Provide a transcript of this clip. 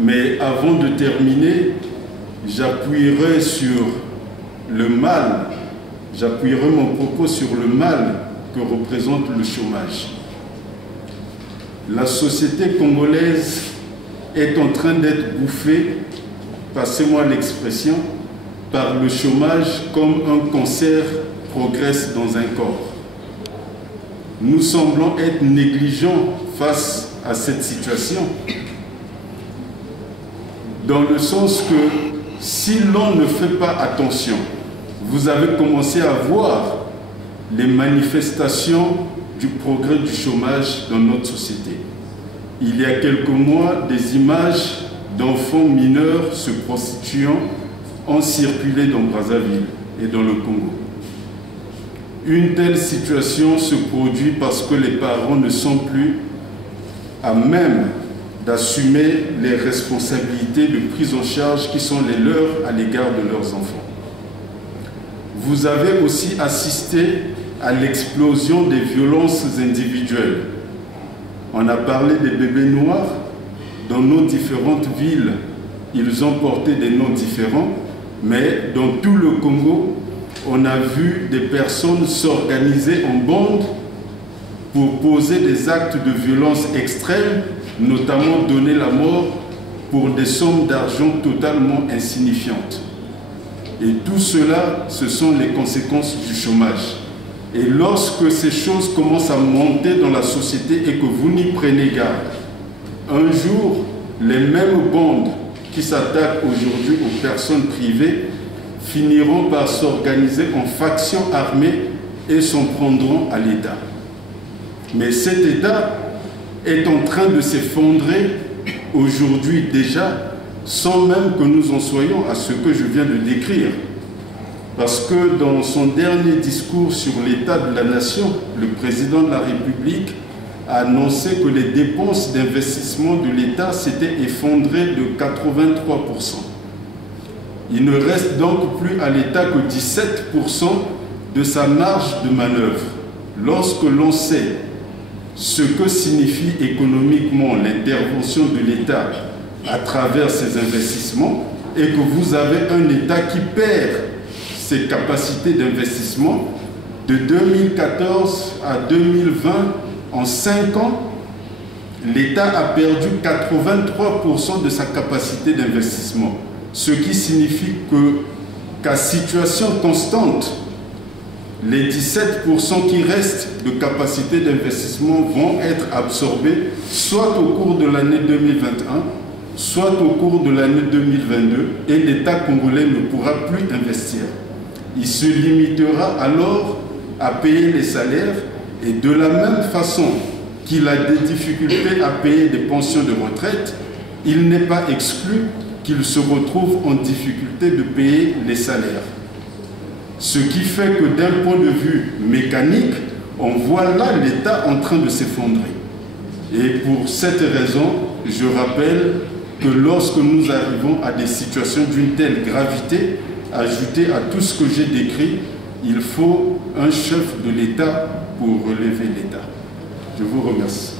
Mais avant de terminer, j'appuierai sur le mal, j'appuierai mon propos sur le mal que représente le chômage. La société congolaise est en train d'être bouffée, passez-moi l'expression, par le chômage comme un cancer progresse dans un corps. Nous semblons être négligents face à cette situation, dans le sens que si l'on ne fait pas attention, vous avez commencé à voir les manifestations du progrès du chômage dans notre société. Il y a quelques mois, des images d'enfants mineurs se prostituant ont circulé dans Brazzaville et dans le Congo. Une telle situation se produit parce que les parents ne sont plus à même d'assumer les responsabilités de prise en charge qui sont les leurs à l'égard de leurs enfants. Vous avez aussi assisté à l'explosion des violences individuelles. On a parlé des bébés noirs. Dans nos différentes villes, ils ont porté des noms différents, mais dans tout le Congo, on a vu des personnes s'organiser en bande pour poser des actes de violence extrême, notamment donner la mort pour des sommes d'argent totalement insignifiantes. Et tout cela, ce sont les conséquences du chômage. Et lorsque ces choses commencent à monter dans la société et que vous n'y prenez garde, un jour, les mêmes bandes qui s'attaquent aujourd'hui aux personnes privées finiront par s'organiser en factions armées et s'en prendront à l'État. Mais cet État est en train de s'effondrer aujourd'hui déjà, sans même que nous en soyons à ce que je viens de décrire. Parce que dans son dernier discours sur l'état de la nation, le président de la République a annoncé que les dépenses d'investissement de l'État s'étaient effondrées de 83%. Il ne reste donc plus à l'État que 17% de sa marge de manœuvre. Lorsque l'on sait ce que signifie économiquement l'intervention de l'État à travers ces investissements et que vous avez un État qui perd ses capacités d'investissement de 2014 à 2020, en 5 ans, l'État a perdu 83% de sa capacité d'investissement. Ce qui signifie qu'à situation constante, les 17% qui restent de capacité d'investissement vont être absorbés soit au cours de l'année 2021, soit au cours de l'année 2022, et l'État congolais ne pourra plus investir. Il se limitera alors à payer les salaires, et de la même façon qu'il a des difficultés à payer des pensions de retraite, il n'est pas exclu qu'il se retrouve en difficulté de payer les salaires. Ce qui fait que d'un point de vue mécanique, on voit là l'État en train de s'effondrer. Et pour cette raison, je rappelle que lorsque nous arrivons à des situations d'une telle gravité, ajouté à tout ce que j'ai décrit, il faut un chef de l'État pour relever l'État. Je vous remercie.